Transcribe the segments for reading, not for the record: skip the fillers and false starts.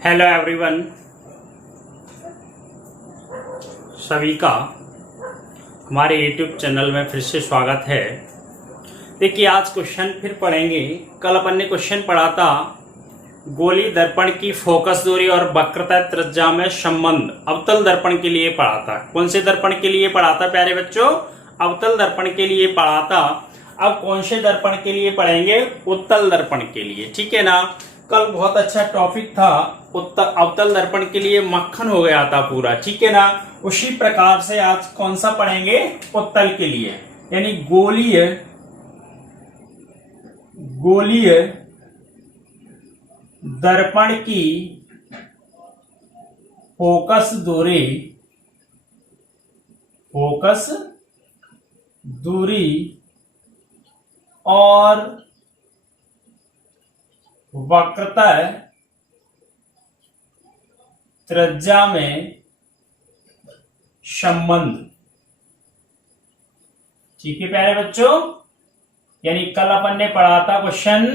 Hello everyone, सभी का हमारे यूट्यूब चैनल में फिर से स्वागत है। देखिए, आज क्वेश्चन फिर पढ़ेंगे। कल अपन ने क्वेश्चन पढ़ा था गोली दर्पण की फोकस दूरी और वक्रता त्रिज्या में संबंध। अवतल दर्पण के लिए पढ़ा था। कौन से दर्पण के लिए पढ़ा था प्यारे बच्चों? अवतल दर्पण के लिए पढ़ा था। अब कौन से दर्पण के लिए पढ़ेंगे? उत्तल दर्पण के लिए। ठीक है ना। कल बहुत अच्छा टॉपिक था अवतल दर्पण के लिए, मक्खन हो गया था पूरा। ठीक है ना। उसी प्रकार से आज कौन सा पढ़ेंगे? उत्तल के लिए, यानी गोलीय दर्पण की फोकस दूरी और वक्रता त्रिज्या में संबंध। ठीक है प्यारे बच्चों, यानी कल अपन ने पढ़ा था क्वेश्चन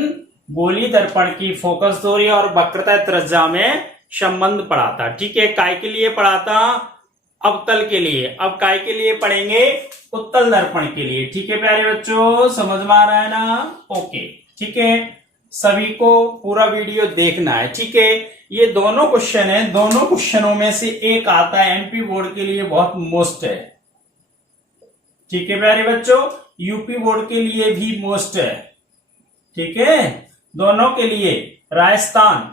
गोली दर्पण की फोकस दूरी और वक्रता त्रिज्या में संबंध पढ़ा था। ठीक है, काय के लिए पढ़ा था? अवतल के लिए। अब काय के लिए पढ़ेंगे? उत्तल दर्पण के लिए। ठीक है प्यारे बच्चों, समझ में आ रहा है ना? ओके, ठीक है। सभी को पूरा वीडियो देखना है। ठीक है, ये दोनों क्वेश्चन है। दोनों क्वेश्चनों में से एक आता है एमपी बोर्ड के लिए, बहुत मोस्ट है। ठीक है प्यारे बच्चों, यूपी बोर्ड के लिए भी मोस्ट है। ठीक है, दोनों के लिए। राजस्थान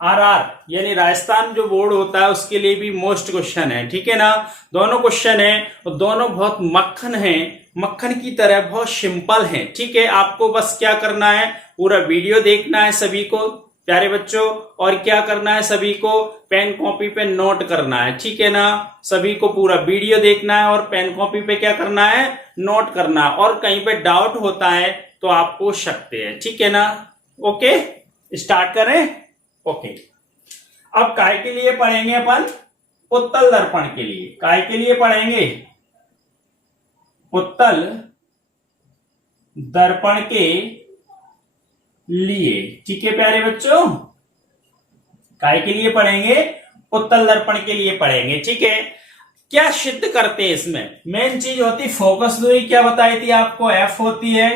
आरआर यानी राजस्थान जो बोर्ड होता है उसके लिए भी मोस्ट क्वेश्चन है। ठीक है ना। दोनों क्वेश्चन है और दोनों बहुत मक्खन है, मक्खन की तरह बहुत सिंपल है। ठीक है, आपको बस क्या करना है, पूरा वीडियो देखना है सभी को प्यारे बच्चों, और क्या करना है सभी को, पेन कॉपी पे नोट करना है। ठीक है ना। सभी को पूरा वीडियो देखना है और पेन कॉपी पे क्या करना है, नोट करना है। और कहीं पे डाउट होता है तो आप पूछ सकते हैं। ठीक है ना। ओके, स्टार्ट करें। ओके, अब काय के लिए पढ़ेंगे अपन? उत्तल दर्पण के लिए। काय के लिए पढ़ेंगे? उत्तल दर्पण के लिए। ठीक है प्यारे बच्चों, काय के लिए पढ़ेंगे? उत्तल दर्पण के लिए पढ़ेंगे। ठीक है, क्या सिद्ध करते हैं इसमें? मेन चीज होती फोकस दूरी, क्या बताई थी आपको? एफ होती है,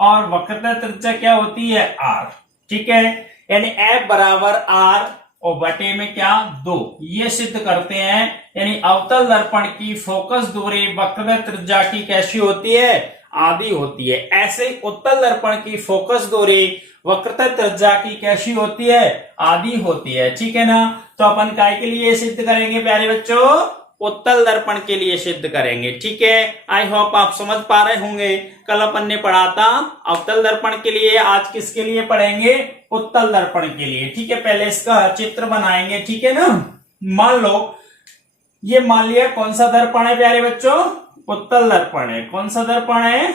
और वक्रता त्रिज्या क्या होती है? आर। ठीक है, यानी एफ बराबर आर और बटे में क्या? 2। ये सिद्ध करते हैं। यानी अवतल दर्पण की फोकस दूरी वक्रता त्रिज्या की कैसी होती है? आधी होती है। ऐसे ही उत्तल दर्पण की फोकस दूरी वक्रता त्रिज्या की कैसी होती है? आधी होती है। ठीक है ना। तो अपन काय के लिए सिद्ध करेंगे प्यारे बच्चों? उत्तल दर्पण के लिए सिद्ध करेंगे। ठीक है, आई होप आप समझ पा रहे होंगे। कल अपन ने पढ़ा था अवतल दर्पण के लिए, आज किसके लिए पढ़ेंगे? उत्तल दर्पण के लिए। ठीक है, पहले इसका चित्र बनाएंगे। ठीक है ना। मान लो ये, मान लिया कौन सा दर्पण है प्यारे बच्चों? उत्तल दर्पण है। कौन सा दर्पण है?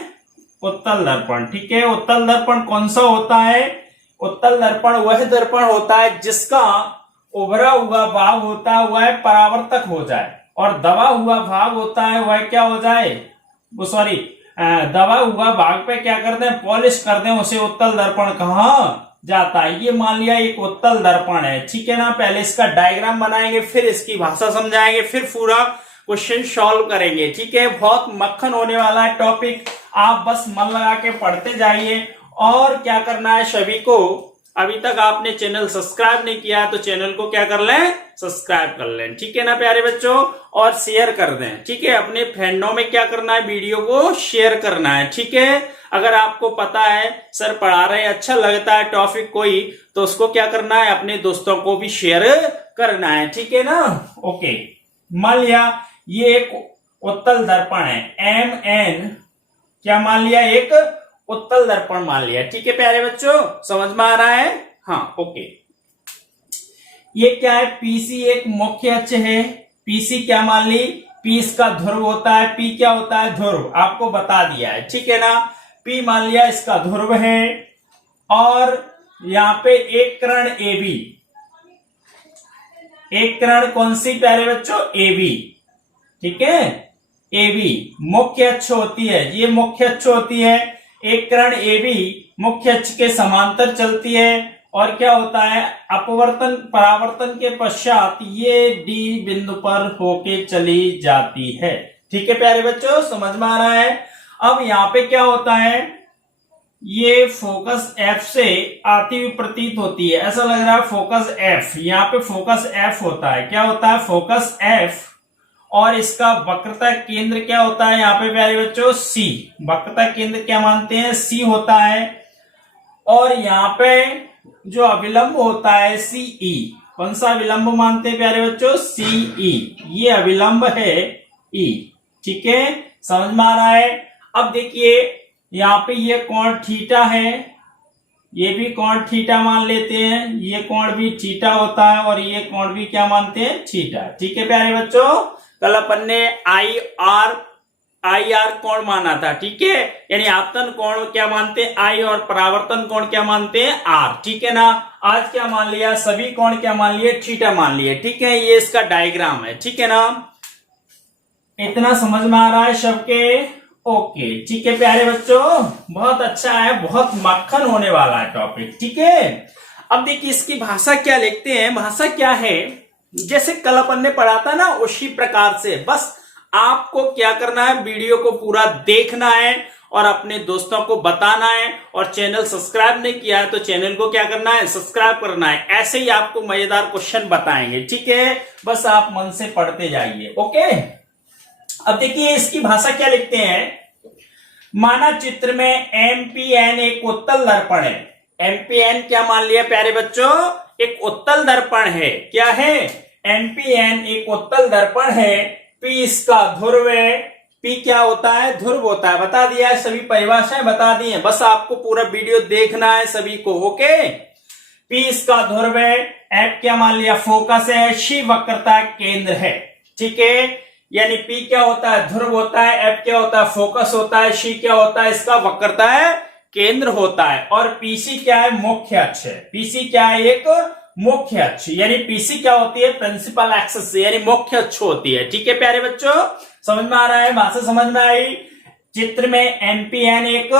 उत्तल दर्पण। ठीक है, उत्तल दर्पण कौन सा होता है? उत्तल दर्पण वह दर्पण होता है जिसका उभरा हुआ भाग होता है वह परावर्तक हो जाए, और दबा हुआ भाग होता है वह क्या हो जाए? वो सॉरी, दबा हुआ भाग पे क्या कर दें? पॉलिश कर दें। उसे उत्तल दर्पण कहा जाता है। ये मान लिया एक उत्तल दर्पण है। ठीक है ना। पहले इसका डायग्राम बनाएंगे, फिर इसकी भाषा समझाएंगे, फिर पूरा क्वेश्चन सॉल्व करेंगे। ठीक है, बहुत मक्खन होने वाला है टॉपिक। आप बस मन लगा के पढ़ते जाइए। और क्या करना है सभी को, अभी तक आपने चैनल सब्सक्राइब नहीं किया तो चैनल को क्या कर लें? सब्सक्राइब कर लें। ठीक है ना प्यारे बच्चों, और शेयर कर दें। ठीक है, अपने फ्रेंडों में क्या करना है, वीडियो को शेयर करना है। ठीक है, अगर आपको पता है सर पढ़ा रहे हैं, अच्छा लगता है टॉपिक कोई, तो उसको क्या करना है, अपने दोस्तों को भी शेयर करना है। ठीक है ना। ओके, मान लिया ये एक उत्तल दर्पण है, एम एन क्या मान लिया? एक उत्तल दर्पण मान लिया। ठीक है प्यारे बच्चों, समझ में आ रहा है? हाँ, ओके। ये क्या है? पीसी एक मुख्य अक्ष है। पीसी क्या मान ली? पी इसका ध्रुव होता है। पी क्या होता है? ध्रुव। आपको बता दिया है। ठीक है ना। पी मान लिया इसका ध्रुव है, और यहां पे एक किरण ए बी, एक किरण कौन सी प्यारे बच्चों? A B. ठीक है, ए बी मुख्य अक्ष होती है। ये मुख्य अक्ष होती है। एक किरण ए बी मुख्य अक्ष के समांतर चलती है और क्या होता है, अपवर्तन परावर्तन के पश्चात ये डी बिंदु पर होके चली जाती है। ठीक है प्यारे बच्चों, समझ में आ रहा है। अब यहाँ पे क्या होता है, ये फोकस एफ से आती हुई प्रतीत होती है, ऐसा लग रहा है फोकस एफ, यहाँ पे फोकस एफ होता है। क्या होता है, फोकस एफ, और इसका वक्रता केंद्र क्या होता है यहाँ पे प्यारे बच्चों, सी। वक्रता केंद्र क्या मानते हैं, सी होता है। और यहाँ पे जो अविलंब होता है सीई, कौन सा अविलंब मानते हैं प्यारे बच्चों, सीई, ये अविलंब है ई। ठीक है, समझ में आ रहा है। अब देखिए यहाँ पे ये कोण थीटा है, ये भी कोण थीटा मान लेते हैं, ये कोण भी थीटा होता है, और ये कोण भी क्या मानते हैं, थीटा। ठीक है प्यारे बच्चों, कल अपन ने आई आर कोण माना था। ठीक है, यानी आपतन कोण क्या मानते हैं, आई, और परावर्तन कोण क्या मानते हैं, आर। ठीक है ना, आज क्या मान लिया, सभी कोण क्या मान लिए, थीटा मान लिए। ठीक है, ये इसका डायग्राम है। ठीक है ना, इतना समझ में आ रहा है सबके, ओके। ठीक है प्यारे बच्चों, बहुत अच्छा है, बहुत मक्खन होने वाला है टॉपिक। ठीक है, अब देखिए इसकी भाषा क्या लिखते हैं, भाषा क्या है, जैसे कल अपन ने पढ़ा था ना, उसी प्रकार से बस आपको क्या करना है, वीडियो को पूरा देखना है और अपने दोस्तों को बताना है, और चैनल सब्सक्राइब नहीं किया है तो चैनल को क्या करना है, सब्सक्राइब करना है। ऐसे ही आपको मजेदार क्वेश्चन बताएंगे। ठीक है, बस आप मन से पढ़ते जाइए। ओके, अब देखिए इसकी भाषा क्या लिखते हैं, माना चित्र में एमपीएन एक उत्तल दर्पण है। एमपीएन क्या मान लिया प्यारे बच्चों, एक उत्तल दर्पण है। क्या है, एमपीएन एक उत्तल दर्पण है। पी इसका ध्रुव है, पी क्या होता है, ध्रुव होता है, बता दिया है, सभी परिभाषाएं बता दी हैं, बस आपको पूरा वीडियो देखना है सभी को। ओके, पी इसका ध्रुव है, एफ क्या मान लिया, फोकस है, सी वक्रता केंद्र है। ठीक है, यानी पी क्या होता है, ध्रुव होता है, एफ क्या होता है, फोकस होता है, सी क्या होता है, इसका वक्रता है केंद्र होता है, और पीसी क्या है, मुख्य अक्ष है। पीसी क्या है, एक मुख्य अक्ष, यानी पीसी क्या होती है, प्रिंसिपल एक्सिस, यानी मुख्य अक्ष होती है। ठीक है प्यारे बच्चों, समझ में आ रहा है, भाषा समझ में आई। चित्र में एमपीएन एक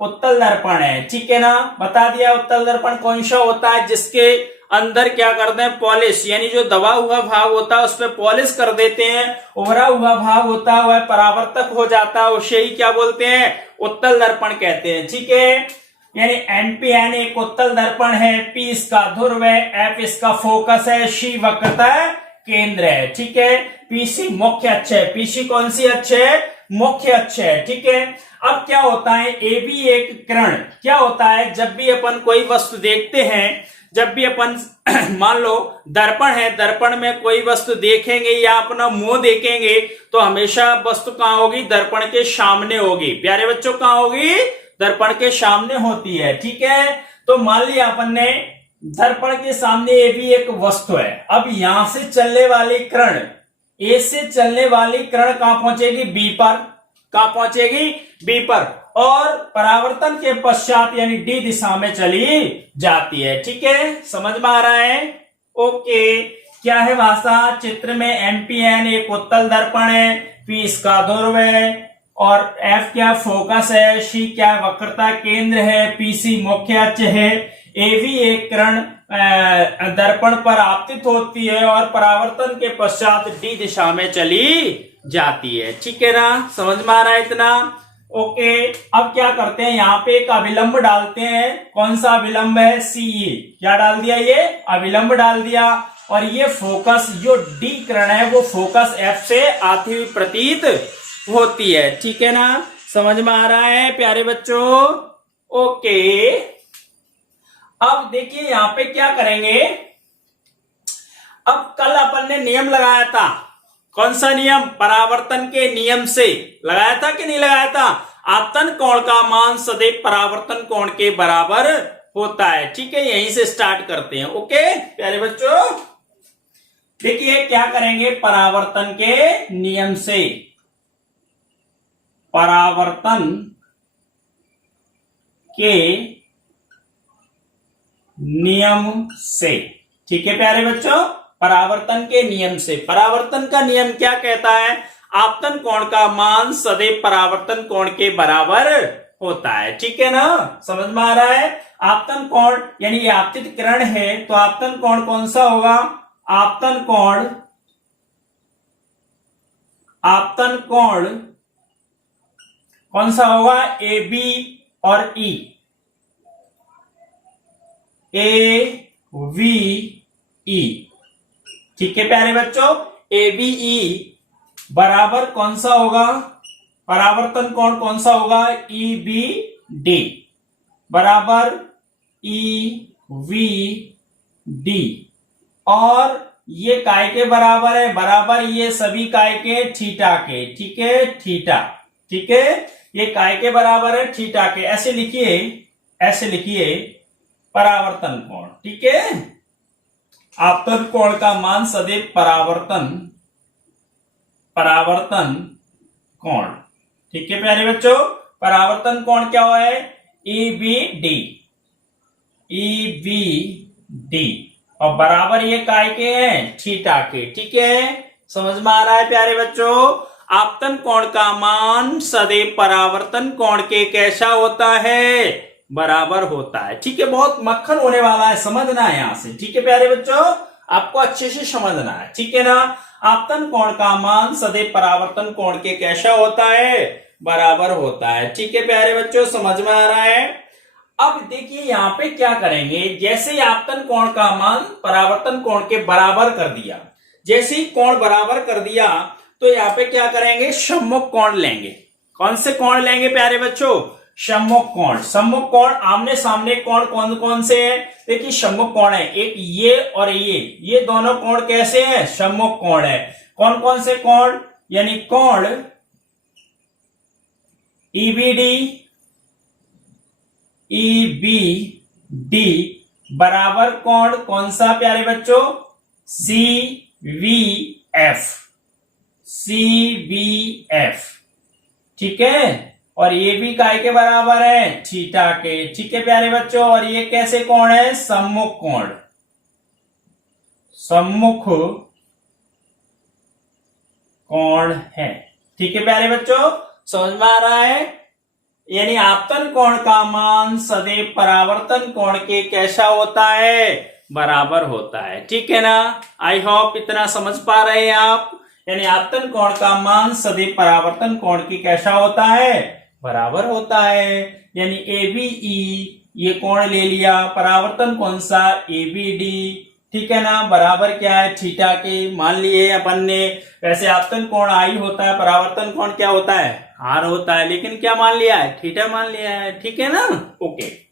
उत्तल दर्पण है। ठीक है ना, बता दिया उत्तल दर्पण कौन सा होता है, जिसके अंदर क्या करते हैं, पॉलिश, यानी जो दबा हुआ भाग होता है उस पर पॉलिश कर देते हैं, उभरा हुआ भाग होता है वह परावर्तक हो जाता है, उसे ही क्या बोलते हैं, उत्तल दर्पण कहते हैं। ठीक है, यानी एमपीएन एक उत्तल दर्पण है, पी इसका ध्रुव है, एफ इसका फोकस है, सी वक्रता केंद्र है। ठीक है, पीसी मुख्य अक्ष है। पीसी कौन सी अक्ष है, मुख्य अक्ष है। ठीक है, अब क्या होता है, ए भी एक किरण, क्या होता है, जब भी अपन कोई वस्तु देखते हैं, जब भी अपन मान लो दर्पण है, दर्पण में कोई वस्तु देखेंगे या अपना मुंह देखेंगे तो हमेशा वस्तु कहां होगी, दर्पण के सामने होगी। प्यारे बच्चों, कहां होगी, दर्पण के सामने होती है। ठीक है, तो मान लिया अपन ने दर्पण के सामने ये भी एक वस्तु है। अब यहां से चलने वाली किरण, ए से चलने वाली किरण कहां पहुंचेगी, बी पर। कहां पहुंचेगी, बी पर, और परावर्तन के पश्चात यानी डी दिशा में चली जाती है। ठीक है, समझ में आ रहा है, ओके। क्या है भाषा, चित्र में एमपीएन एक उत्तल दर्पण है, पी इसका ध्रुव है, और एफ क्या फोकस है, सी क्या वक्रता केंद्र है, पीसी मुख्य अक्ष है, ए भी एक किरण दर्पण पर आपतित होती है और परावर्तन के पश्चात डी दिशा में चली जाती है। ठीक है ना, समझ में आ रहा है इतना, ओके। अब क्या करते हैं, यहाँ पे एक अविलंब डालते हैं, कौन सा अविलंब है, सीई। क्या डाल दिया, ये अविलंब डाल दिया, और ये फोकस जो डी किरण है वो फोकस एफ से आती हुई प्रतीत होती है। ठीक है ना, समझ में आ रहा है प्यारे बच्चों, ओके। अब देखिए यहां पे क्या करेंगे, अब कल अपन ने नियम लगाया था, कौन सा नियम, परावर्तन के नियम से लगाया था कि नहीं लगाया था, आपतन कोण का मान सदैव परावर्तन कोण के बराबर होता है। ठीक है, यहीं से स्टार्ट करते हैं। ओके प्यारे बच्चों, देखिए क्या करेंगे, परावर्तन के नियम से, परावर्तन के नियम से। ठीक है प्यारे बच्चों, परावर्तन के नियम से। परावर्तन का नियम क्या कहता है, आपतन कोण का मान सदैव परावर्तन कोण के बराबर होता है। ठीक है ना, समझ में आ रहा है। आपतन कोण यानी ये आपतित किरण है, तो आपतन कोण कौन सा होगा? आपतन कोण कौन सा होगा? ए बी और ई, ए वी ई। ठीक है प्यारे बच्चों, ए बी ई बराबर कौन सा होगा? परावर्तन कोण कौन सा होगा? ई बी डी बराबर ई वी डी। और ये काय के बराबर है? बराबर ये सभी काय के थीटा के। ठीक है, थीटा। ठीक है, ये काय के बराबर है? थीटा के। ऐसे लिखिए परावर्तन कोण। ठीक है, आपतन कोण का मान सदैव परावर्तन कोण। ठीक है प्यारे बच्चों, परावर्तन कोण क्या हुआ है? ई बी डी और बराबर ये काय के हैं? थीटा के। ठीक है, समझ में आ रहा है प्यारे बच्चों। आपतन कोण का मान सदैव परावर्तन कोण के कैसा होता है? बराबर होता है। ठीक है, बहुत मक्खन होने वाला है, समझना है यहां से। ठीक है प्यारे बच्चों, आपको अच्छे से समझना है। ठीक है ना, आपतन कोण का मान सदैव परावर्तन कोण के कैसा होता है? बराबर होता है। ठीक है प्यारे बच्चों, समझ में आ रहा है। अब देखिए यहाँ पे क्या करेंगे, जैसे ही आपतन कोण का मान परावर्तन कोण के बराबर कर दिया, जैसे ही कोण बराबर कर दिया, तो यहाँ पे क्या करेंगे? सम्मुख कोण लेंगे। कौन से कोण लेंगे प्यारे बच्चों? सम्मुख कोण। सम्मुख कोण आमने सामने कोण कौन कौन से हैं? देखिए सम्मुख कोण है, एक ये और ये दोनों कोण कैसे हैं? सम्मुख कोण है। कौन कौन से कोण? यानी कोण ईबीडी बराबर कोण कौन सा प्यारे बच्चों? सीबीएफ। ठीक है, और ये भी काय के बराबर है? थीटा के। ठीक है प्यारे बच्चों, और ये कैसे कोण है? सम्मुख कोण। सम्मुख कोण है। ठीक है प्यारे बच्चों, समझ में आ रहा है। यानी आपतन कोण का मान सदैव परावर्तन कोण के कैसा होता है? बराबर होता है। ठीक है ना, आई होप इतना समझ पा रहे हैं आप। यानी आपतन कोण का मान सदैव परावर्तन कोण की कैसा होता है? बराबर होता है। यानी ए बी ई ये कोण ले लिया, परावर्तन कौन सा? A B D. ठीक है ना, बराबर क्या है? थीटा के मान लिए अपन ने। वैसे आपतन कोण आई होता है, परावर्तन कोण क्या होता है? आर होता है, लेकिन क्या मान लिया है? थीटा मान लिया है। ठीक है ना, ओके।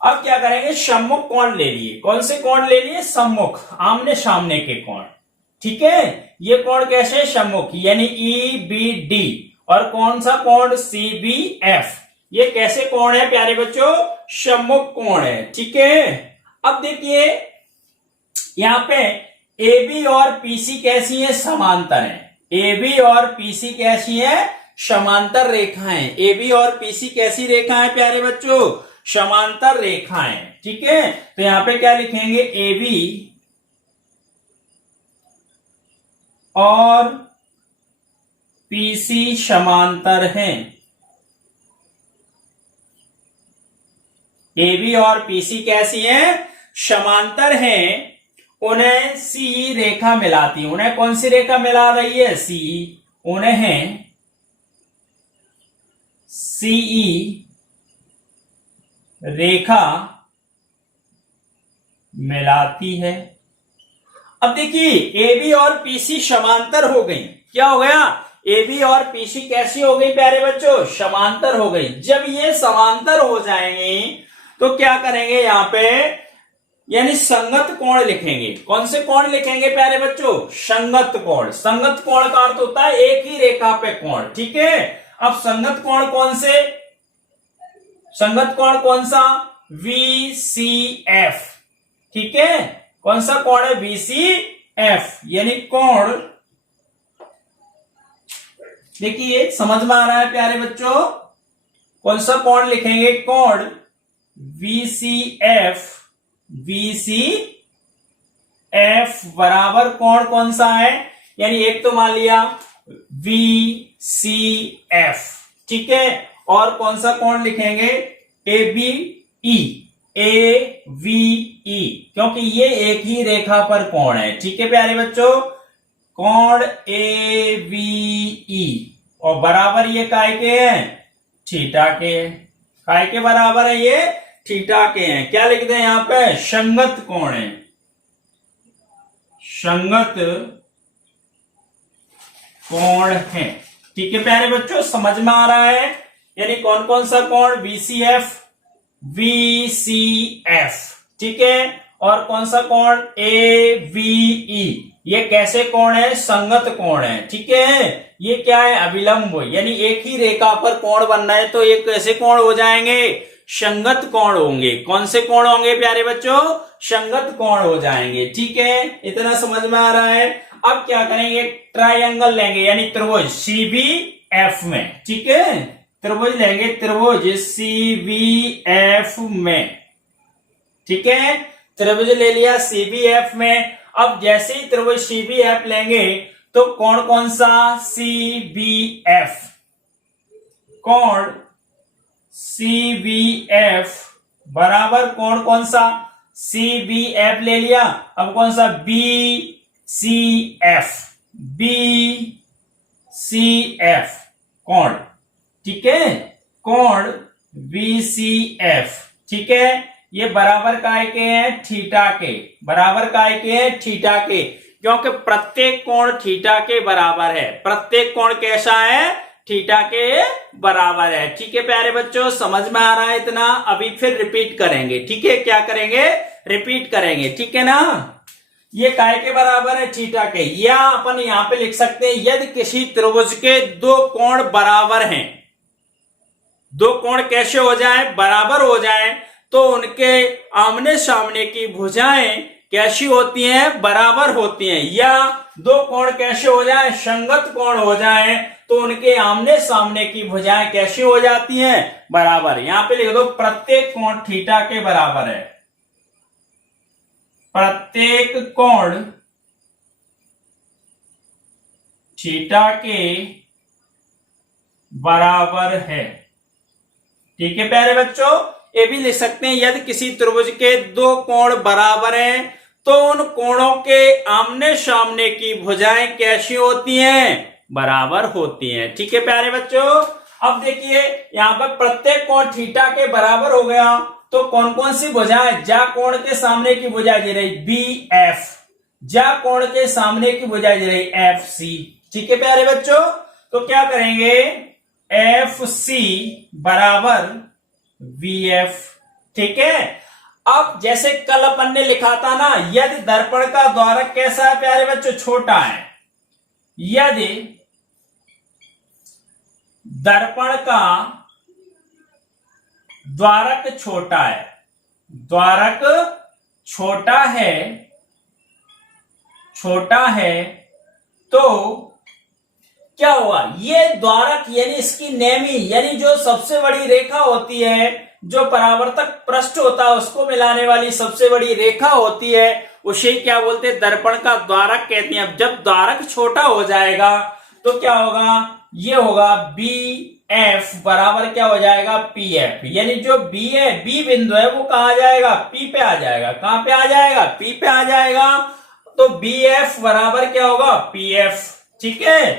अब क्या करेंगे? सम्मुख कोण ले लिए। कौन से कोण ले लिए? सम्मुख, आमने सामने के कोण। ठीक है, ये कोण कैसे? सम्मुख, यानी ई बी डी। और कौन सा कोण? C B F. ये कैसे कोण है प्यारे बच्चों? सम्मुख कोण है। ठीक है, अब देखिए यहां पे ए बी और पीसी कैसी है? समांतर है। ए बी और पीसी कैसी है? समांतर रेखाएं। ए बी और पीसी कैसी रेखाएं प्यारे बच्चों? समांतर रेखाएं। ठीक है, तो यहां पे क्या लिखेंगे? ए बी और पीसी समांतर हैं। ए बी और पीसी कैसी हैं? समांतर हैं। उन्हें सी रेखा मिलाती है। उन्हें कौन सी रेखा मिला रही है? सी। उन्हें सीई रेखा मिलाती है। अब देखिए ए बी और पीसी समांतर हो गई। क्या हो गया? ए बी और पीसी कैसी हो गई प्यारे बच्चों? समांतर हो गई। जब ये समांतर हो जाएंगे तो क्या करेंगे यहां पे? यानी संगत कोण लिखेंगे। कौन से कोण लिखेंगे प्यारे बच्चों? संगत कोण। संगत कोण का अर्थ होता है एक ही रेखा पे कोण। ठीक है, अब संगत कोण कौन से? संगत कोण कौन सा? VCF। ठीक है, कौन सा कोण है? VCF। यानी कोण, देखिए समझ में आ रहा है प्यारे बच्चों, कौन सा कोण लिखेंगे? कोण VCF। VCF बराबर कोण कौन सा है? यानी एक तो मान लिया VCF। ठीक है, और कौन सा कोण लिखेंगे, A B E, A V E, क्योंकि ये एक ही रेखा पर कोण है। ठीक है प्यारे बच्चों, कोण ए वी ई, और बराबर ये काय के हैं, थीटा के। काय के बराबर है ये, थीटा के हैं। क्या लिखते हैं यहां पे, संगत कोण है, संगत कोण है। ठीक है प्यारे बच्चों, समझ में आ रहा है। यानी कौन कौन सा कोण, VCF, VCF, ठीक है। और कौन सा कोण, AVE, ये कैसे कोण है, संगत कोण है। ठीक है, ये क्या है, अभिलंब, यानी एक ही रेखा पर कोण बनना है तो ये कैसे कोण हो जाएंगे, संगत कोण होंगे। कौन से कोण होंगे प्यारे बच्चों, संगत कोण हो जाएंगे। ठीक है, इतना समझ में आ रहा है। अब क्या करेंगे, एक ट्रायंगल लेंगे, यानी त्रिभुज CBF में। ठीक है, त्रिभुज लेंगे, त्रिभुज CBF में। ठीक है, त्रिभुज ले लिया CBF में। अब जैसे ही त्रिभुज CBF लेंगे तो कोण कौन सा, CBF, कोण CBF बराबर कोण कौन सा, CBF ले लिया। अब कौन सा, BCF, BCF कोण। ठीक है, कोण BCF। ठीक है, ये बराबर काय के हैं, थीटा के। बराबर काय के हैं, थीटा के, क्योंकि प्रत्येक कोण थीटा के बराबर है। प्रत्येक कोण कैसा है, थीटा के बराबर है। ठीक है प्यारे बच्चों, समझ में आ रहा है इतना। अभी फिर रिपीट करेंगे। ठीक है, क्या करेंगे, रिपीट करेंगे। ठीक है ना, ये काय के बराबर है, थीटा के। या अपन यहां पे लिख सकते हैं, यदि किसी त्रिभुज के दो कोण बराबर हैं, दो कोण कैसे हो जाए, बराबर हो जाए, तो उनके आमने सामने की भुजाएं कैसी होती हैं, बराबर होती हैं। या दो कोण कैसे हो जाए, संगत कोण हो जाए, तो उनके आमने सामने की भुजाएं कैसी हो जाती हैं, बराबर। यहां पे लिख दो, प्रत्येक कोण थीटा के बराबर है। प्रत्येक कोण थीटा के बराबर है। ठीक है प्यारे बच्चों, ये भी लिख सकते हैं, यदि किसी त्रिभुज के दो कोण बराबर हैं तो उन कोणों के आमने सामने की भुजाएं कैसी होती हैं, बराबर होती हैं। ठीक है प्यारे बच्चों, अब देखिए यहां पर प्रत्येक कोण थीटा के बराबर हो गया, तो कौन कौन सी भुजाएं, जा कोण के सामने की भुजा दे रही BF, जा कोण के सामने की भुजा दे रही FC। ठीक है प्यारे बच्चों, तो क्या करेंगे, FC बराबर VF। ठीक है, अब जैसे कल अपन ने लिखा था ना, यदि दर्पण का द्वारक कैसा है प्यारे बच्चों, छोटा है। यदि दर्पण का द्वारक छोटा है, द्वारक छोटा है, छोटा है, तो क्या हुआ, ये द्वारक यानी इसकी नेमी, यानी जो सबसे बड़ी रेखा होती है, जो परावर्तक पृष्ठ होता है उसको मिलाने वाली सबसे बड़ी रेखा होती है, उसे क्या बोलते हैं, दर्पण का द्वारक कहते हैं। अब जब द्वारक छोटा हो जाएगा तो क्या होगा, ये होगा BF बराबर क्या हो जाएगा, PF। यानी जो B है, B बिंदु है, वो कहां आ जाएगा, P पे आ जाएगा। कहां पे आ जाएगा, P पे आ जाएगा। तो BF बराबर क्या होगा, PF। ठीक है,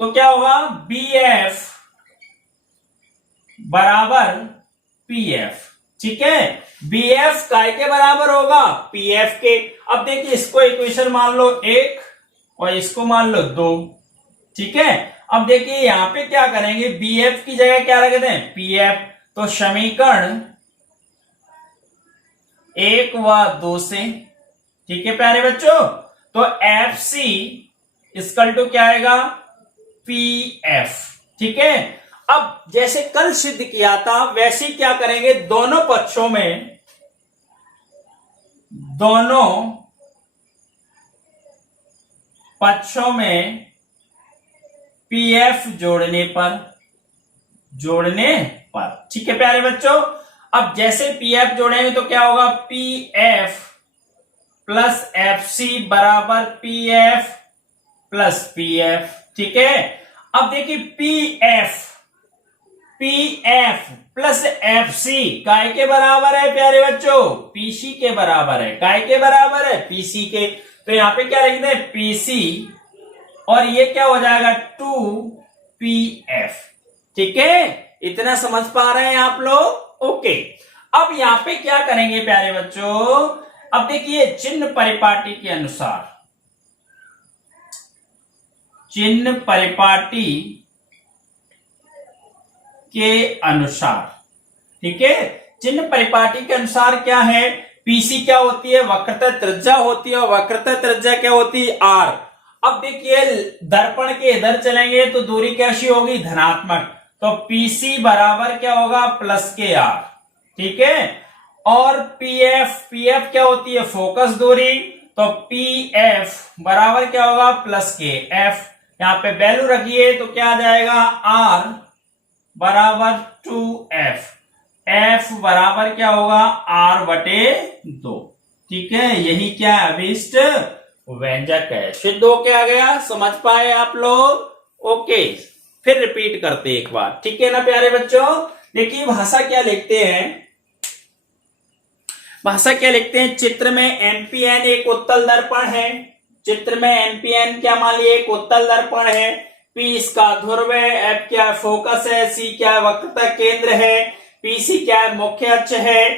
तो क्या होगा, BF बराबर PF। ठीक है, BF काय के बराबर होगा, PF के। अब देखिए इसको इक्वेशन मान लो 1 और इसको मान लो 2। ठीक है, अब देखिए यहां पे क्या करेंगे, BF की जगह क्या रख दें, PF। तो समीकरण 1 व 2 से, ठीक है प्यारे बच्चों, तो FC इक्वल टू क्या आएगा, PF। ठीक है, अब जैसे कल सिद्ध किया था वैसे ही क्या करेंगे, दोनों पक्षों में, दोनों पक्षों में PF जोड़ने पर, जोड़ने पर। ठीक है प्यारे बच्चों, अब जैसे PF जोड़ेंगे तो क्या होगा, PF प्लस FC बराबर PF प्लस PF। ठीक है, अब देखिए PF P F plus F C काय के बराबर है प्यारे बच्चों? पीसी के बराबर है। काय के बराबर है? पीसी के। तो यहां पे क्या लिखते हैं? पीसी, और ये क्या हो जाएगा? 2pf। ठीक है, इतना समझ पा रहे हैं आप लोग? ओके, अब यहां पे क्या करेंगे प्यारे बच्चों? अब देखिए, चिन्ह परिपाटी के अनुसार, चिन्ह परिपाटी के अनुसार, ठीक है, चिन्ह परिपाटी के अनुसार क्या है? पीसी क्या होती है? वक्रता त्रिज्या होती है, और वक्रता त्रिज्या क्या होती है? आर। अब देखिए, दर्पण के इधर चलेंगे तो दूरी कैसी होगी? धनात्मक। तो पीसी बराबर क्या होगा? प्लस के आर। ठीक है, और पीएफ, पीएफ क्या होती है? फोकस दूरी। तो पीएफ बराबर क्या होगा? प्लस के एफ। यहां पे वैल्यू रखिए तो क्या आ जाएगा? आर बराबर 2f। f बराबर क्या होगा? r बटे 2। ठीक है, यही क्या है? अभिष्ट व्यंजक है। सिद्ध हो क्या गया? समझ पाए आप लोग? ओके, फिर रिपीट करते एक बार। ठीक है ना प्यारे बच्चों? देखिए, भाषा क्या लिखते हैं? भाषा क्या लिखते हैं? चित्र में एमपीएन एक उत्तल दर्पण है। चित्र में एमपीएन क्या मान लिया? एक उत्तल दर्पण है। पी इसका ध्रुव है, एफ क्या फोकस है, सी क्या वक्रता केंद्र है, पीसी क्या मुख्य अक्ष है।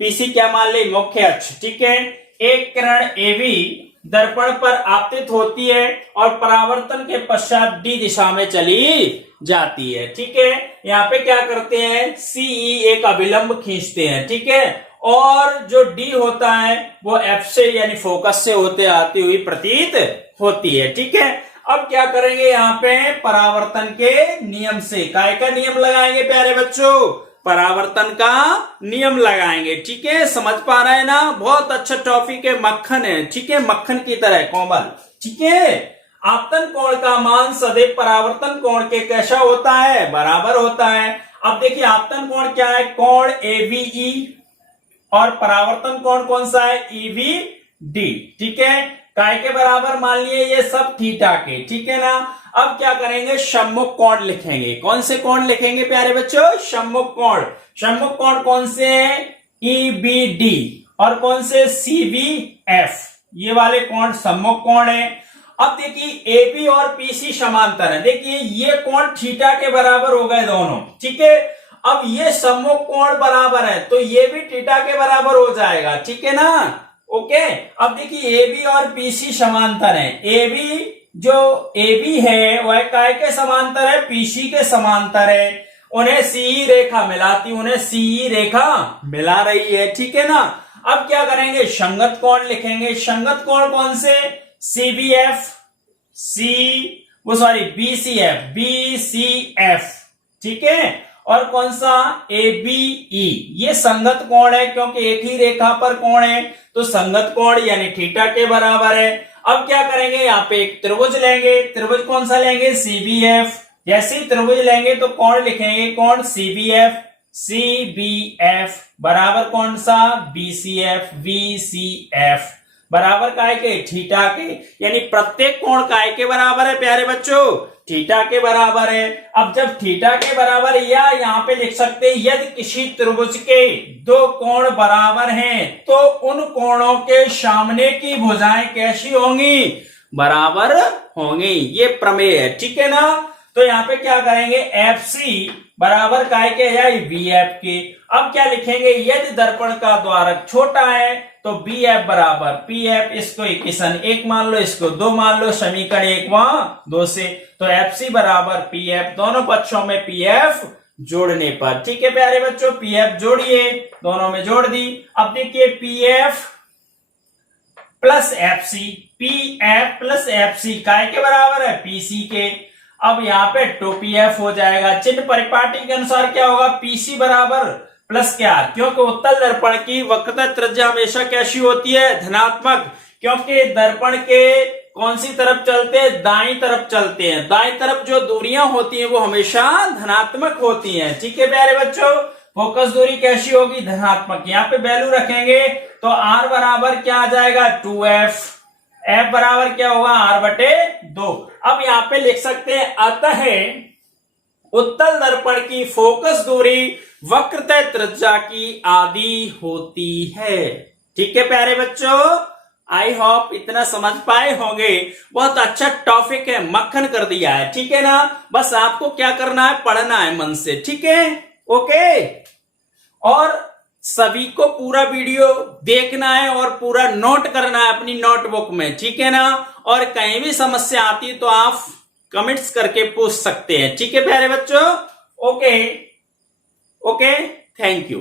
पीसी क्या मान ली? मुख्य अक्ष। ठीक है, एक किरण एवी दर्पण पर आपतित होती है और परावर्तन के पश्चात डी दिशा में चली जाती है। ठीक है, यहाँ पे क्या करते हैं? सीई एक अभिलंब खींचते हैं। ठीक है, और जो डी होता है वो एफ से यानी फोकस से होते आती हुई प्रतीत होती है। ठीक है, अब क्या करेंगे? यहाँ पे परावर्तन के नियम से काय का नियम लगाएंगे प्यारे बच्चों? परावर्तन का नियम लगाएंगे। ठीक है, समझ पा रहे हैं ना? बहुत अच्छा टॉपिक है, मक्खन है। ठीक है, मक्खन की तरह कोमल। ठीक है, आपतन कोण का मान सदैव परावर्तन कोण के कैसा होता है? बराबर होता है। अब देखिए, आपतन कोण क्या है? कोण एबीई, और परावर्तन कोण कौन सा है? ईवीडी। ठीक है, काय के बराबर मान लिए ये सब थीटा के। ठीक है ना? अब क्या करेंगे? सम्मुख कोण लिखेंगे। कौन से कोण लिखेंगे प्यारे बच्चों? सम्मुख कोण। सम्मुख कोण कौन से हैं? ईबीडी, और कौन से? सीबीएफ। ये वाले कोण सम्मुख कोण है। अब देखिए, एबी और पीसी समांतर है। देखिए, ये कोण थीटा के बराबर हो गए दोनों। ठीक है, अब ये सम्मुख कोण बराबर है तो ये भी थीटा के बराबर हो जाएगा। ठीक है ना? ओके, अब देखिए, एबी और पीसी समांतर है। एबी जो एबी है वह काय के समांतर है? पीसी के समांतर है। उन्हें सीई रेखा मिलाती, उन्हें सीई रेखा मिला रही है। ठीक है ना? अब क्या करेंगे? संगत कोण लिखेंगे। संगत कोण कौन से? CBF, BCF, BCF. ठीक है, और कौन सा? एबीई। ये संगत कोण है क्योंकि एक ही रेखा पर कोण है, तो संगत कोण यानी थीटा के बराबर है। अब क्या करेंगे? यहाँ पे एक त्रिभुज लेंगे। त्रिभुज कौन सा लेंगे? सीबीएफ। जैसे ही त्रिभुज लेंगे तो कोण लिखेंगे। कोण सीबीएफ, सीबीएफ बराबर कौन सा? बीसीएफ, बीसीएफ बराबर काय के? थीटा के। यानी प्रत्येक कोण काय के बराबर है प्यारे बच्चों? थीटा के बराबर है। अब जब थीटा के बराबर, या यहाँ पे लिख सकते हैं, यदि किसी त्रिभुज के दो कोण बराबर हैं तो उन कोणों के सामने की भुजाएं कैसी होंगी? बराबर होंगी। ये प्रमेय है। ठीक है ना? तो यहाँ पे क्या करेंगे? एफ सी बराबर काय के? या बी एफ के। अब क्या लिखेंगे? यदि दर्पण का द्वारक छोटा है तो बी एफ बराबर पी एफ। इसको इक्वेशन 1 मान लो, इसको 2 मान लो, समीकरण 1 वहां 2 से। तो एफ सी बराबर पी एफ, दोनों पक्षों में पी एफ जोड़ने पर। ठीक है प्यारे बच्चों, पी एफ जोड़िए, दोनों में जोड़ दी। अब देखिए, P F plus F C, P F plus F C काय के बराबर है? पीसी के। अब यहाँ पे 2pf हो जाएगा। चिन्ह परिपाटी के अनुसार क्या होगा? पीसी बराबर प्लस क्या? क्योंकि उत्तल दर्पण की वक्रता त्रिज्या हमेशा कैसी होती है? धनात्मक। क्योंकि दर्पण के कौन सी तरफ चलते हैं? दाईं तरफ चलते हैं। दाईं तरफ जो दूरियां होती हैं वो हमेशा धनात्मक होती हैं। ठीक है प्यारे बच्चों, फोकस दूरी कैसी होगी? धनात्मक। यहाँ पे वैल्यू रखेंगे तो r बराबर क्या आ जाएगा? 2f। f बराबर क्या होगा? r बटे 2। अब यहाँ पे लिख सकते हैं, अतः उत्तल दर्पण की फोकस दूरी वक्रतः त्रिज्या की आधी होती है। ठीक है प्यारे बच्चों, आई होप इतना समझ पाए होंगे। बहुत अच्छा टॉपिक है, मक्खन कर दिया है। ठीक है ना, बस आपको क्या करना है, पढ़ना है मन से। ठीक है, ओके। और सभी को पूरा वीडियो देखना है और पूरा नोट करना है अपनी नोटबुक में। ठीक है ना, और कहीं भी समस्या आती है तो आप कमेंट्स करके पूछ सकते हैं। ठीक है प्यारे बच्चों, ओके ओके, थैंक यू।